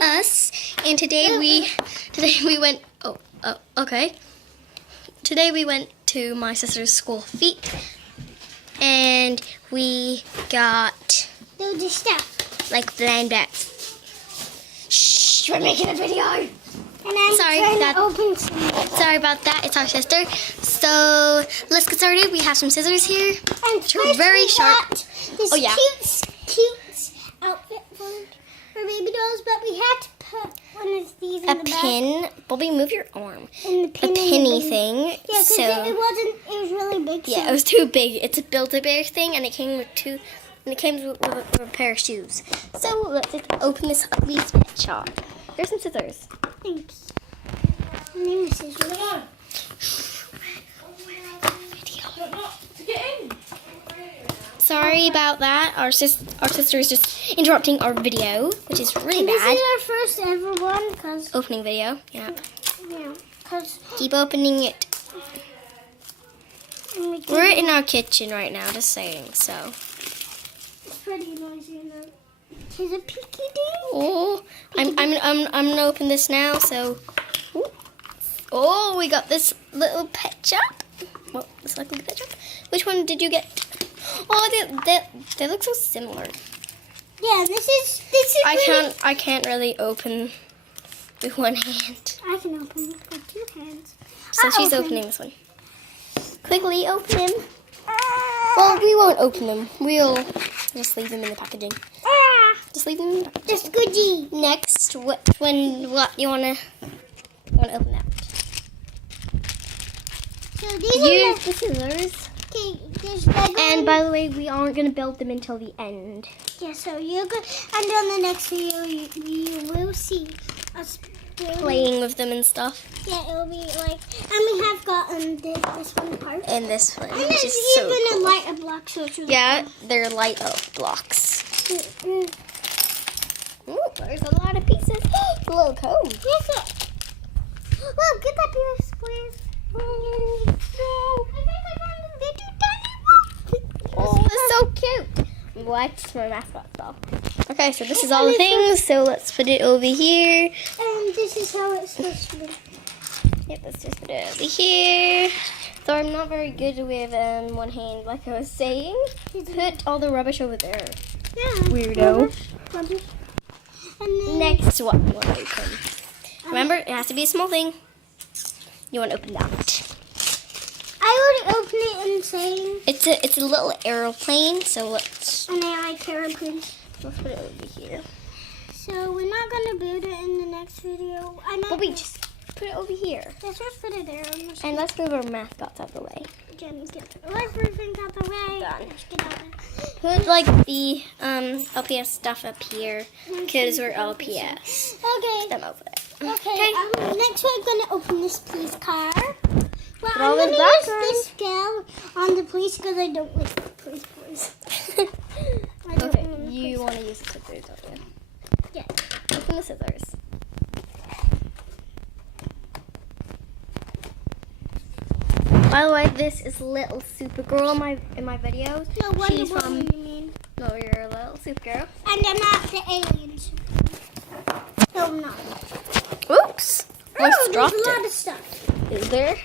us, and today we went. Okay. Today we went to my sister's school feet, and we got like blind bags. Shh, we're making a video. And I'm sorry about that. It's our sister. So let's get started. We have some scissors here. And they're very sharp. This cute outfit for baby dolls, but we had to put one of these in the back. A pin. Bobby, move your arm. And the pin a pinny thing. Yeah, because it was really big. Yeah, it was too big. It's a Build-A-Bear thing, and it came with with a pair of shoes. So let's just open this leaf shop. Here's some scissors. Thanks. My name is Scissors. Sorry about that. Our sister is just interrupting our video, which is really bad. This is our first ever one, cause opening video. Yeah. Yeah. Cause keep opening it. We're in our kitchen right now, just saying. So. It's pretty noisy now. She's a peeky ding. Oh, I'm gonna open this now. So. Oh, we got this little pet shop. Well, it's like a pet shop. Which one did you get? Oh, they look so similar. Yeah, this is. I can't really open with one hand. I can open it with two hands. So she's opening this one. Quickly open him. Well, we won't open them. We'll just leave them in the packaging. Just leave them in the packaging. Just goodie. Next, what you wanna open that? So these use the scissors. Okay, there's Lego. And by the way, we aren't gonna build them until the end. Yeah, so you're good. And on the next video, you will see us playing with them and stuff. Yeah, it'll be like, and we have gotten this one part. And this one, and which is so cool. Even a lighter block, so it's really cool. They're light up blocks. Ooh, there's a lot of pieces. A little comb. Yes, look, get that piece of squares. No. Oh, it's so cute. What's my mascot stuff? Okay, so this is all the things. So let's put it over here. And this is how it's supposed to be. Yep, let's just put it over here. So I'm not very good with one hand, like I was saying. Put all the rubbish over there. Yeah. Weirdo. Rubbish. And then next one you want to open. Remember, it has to be a small thing. You want to open that. I already opened it and saying. It's a little airplane, so let's. And I like airplanes. Let's put it over here. So we're not gonna build it in the next video. But we just put it over here. Let's just put it there. And let's move our mascots out of the way. Get everything out the way. Done. Get out there. Put like the LPS stuff up here because we're LPS. Okay. Put them over there. Okay. Next we're gonna open this police car. Well, Put I'm all gonna the use this gal on the police because I don't like the police boys. Okay, you want to use the scissors, don't you? Yeah. Open the scissors. By the way, this is little Supergirl in my videos. No, Wonder Woman, you mean? No, you're a little Supergirl. And I'm not the aliens. No, I'm not. Oops. There's a lot of stuff. Is there?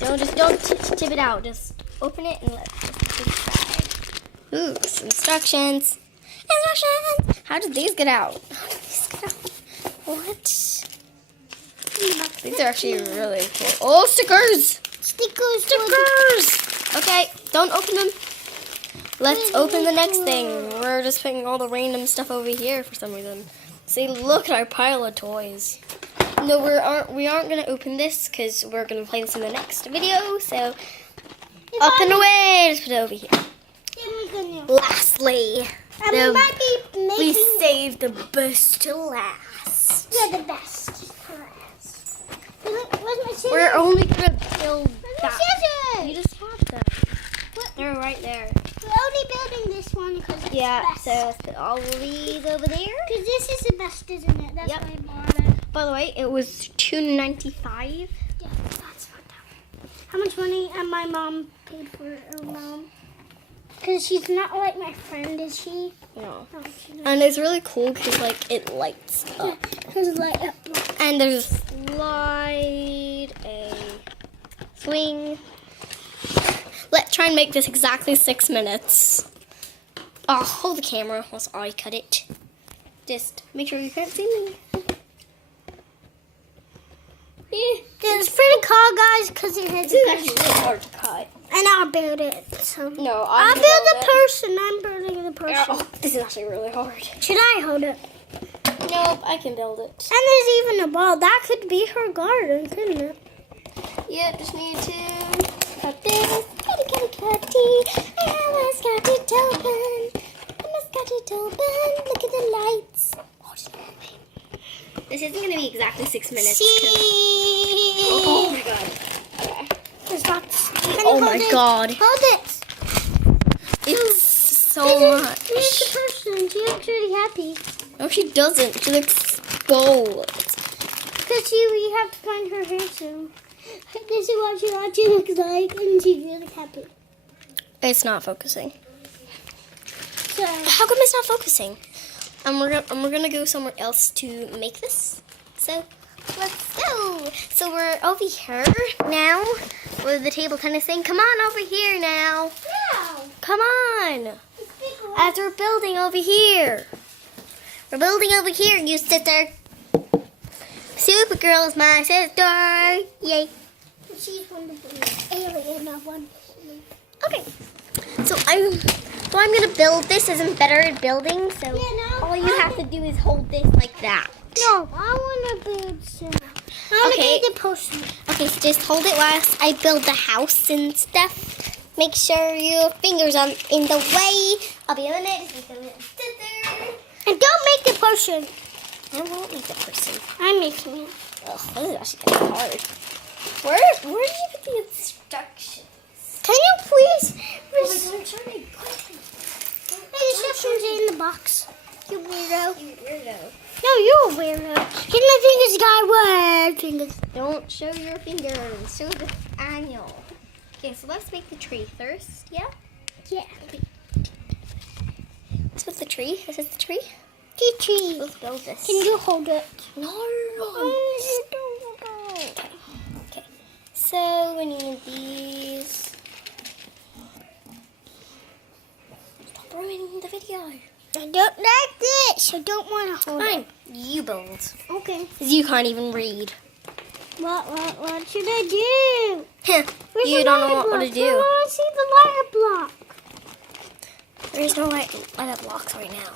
Don't tip it out. Just open it and let's try. Ooh, some instructions. Instructions. How did these get out? What? These are actually really cool. Oh, stickers. Stickers. Okay, don't open them. Let's open the next thing. We're just putting all the random stuff over here for some reason. See, look at our pile of toys. No, we aren't gonna open this because we're gonna play this in the next video. So up and away. Just put it over here. Lastly, we saved the best to last. Yeah, the best for last. Where's my scissors? We're only gonna build that. Scissors. You just have them. They're right there. We're only building this one because it's best. So let's put all of these over there. Because this is the best, isn't it? That's why I bought it. By the way, it was $2.95. Yeah, that's not that. How much money my mom paid for it? Oh, Mom. Because she's not like my friend, is she? No. No, she's not. And it's really cool because like it lights up. Because light up. And there's a slide, a swing. Let's try and make this exactly 6 minutes. Oh, hold the camera whilst I cut it. Just make sure you can't see me. It's pretty cool, guys, because it has This is actually really hard to cut. And I'll build it. So. No, I'll build the person. I'm building the person. Oh, this is actually really hard. Should I hold it? Nope, I can build it. And there's even a ball. That could be her garden, couldn't it? Yeah, just need to cut this. Cutty. Emma's got it open. Emma's got it open. Look at the lights. Oh, just wait. This isn't going to be exactly 6 minutes. Oh my god. Okay. There's lots. Oh my god. Hold it. It's so much. Here's the person. She looks really happy. No, she doesn't. She looks spoiled. Because we have to find her hair soon. This is what she looks like, and she's really happy. It's not focusing. So, How come it's not focusing? We're gonna go somewhere else to make this. So let's go. So we're over here now with the table tennis thing. Come on over here now. yeah. Come on. As we're building over here. We're building over here, you sister. Supergirl is my sister. Yay. She's wonderful. Alien of one. Okay. So I'm gonna build this. Isn't better at building, so Yeah, no, all you have to do is hold this like that. No, I want to build some. I want to Okay. build the potion. Okay, so just hold it whilst I build the house and stuff. Make sure your fingers aren't in the way. I'll be a minute. And don't make the potion. I won't make the person. I'm making it. Ugh, this is actually kind of hard. Where did you get the instructions? Can you please? I'm trying to put The instructions are in the box. You weirdo. you weirdo. No, you're a weirdo. Get my fingers, guy. What fingers? Don't show your fingers. Show the annual. Okay, so let's make the tree first. Yeah? Yeah. This is the tree. This is the tree. Tree. Let's build this. Can you hold it? No. Okay. So we need these. Stop ruining the video. I don't like this. I don't want to hold Fine. You build. it. Okay. 'Cause you can't even read. What should I do? Where's You the don't know lighter what to block? do. I want to see the lighter block. There's no light blocks right now.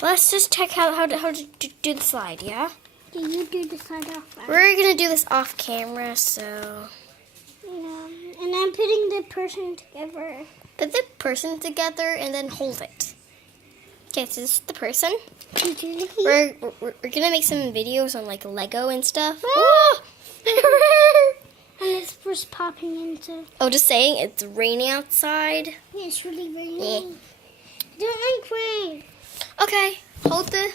Let's just check how to do the slide, yeah? Do you do the side off? We're going to do this off camera, so... And I'm putting the person together. Put the person together and then hold it. Okay, so this is the person. We're gonna make some videos on like Lego and stuff. And it's first popping into. Oh, just saying, it's raining outside. Yeah, it's really raining. Yeah. I don't like rain. Okay, hold the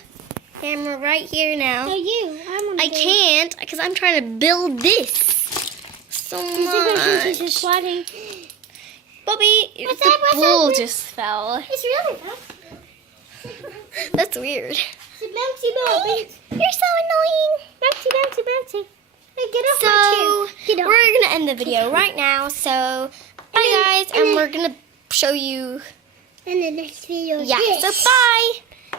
camera right here now. No, you. I can't because I'm trying to build this so She's just much. sliding. Bobby, What's the that? What's ball that? just fell. It's really fast. That's weird. It's a bouncy ball. You're so annoying. Bouncy, bouncy, bouncy. Hey, get off So my chair. Get off. we're gonna end the video right now. So bye guys, and we're gonna show you. In the next video. Yeah. this. So bye.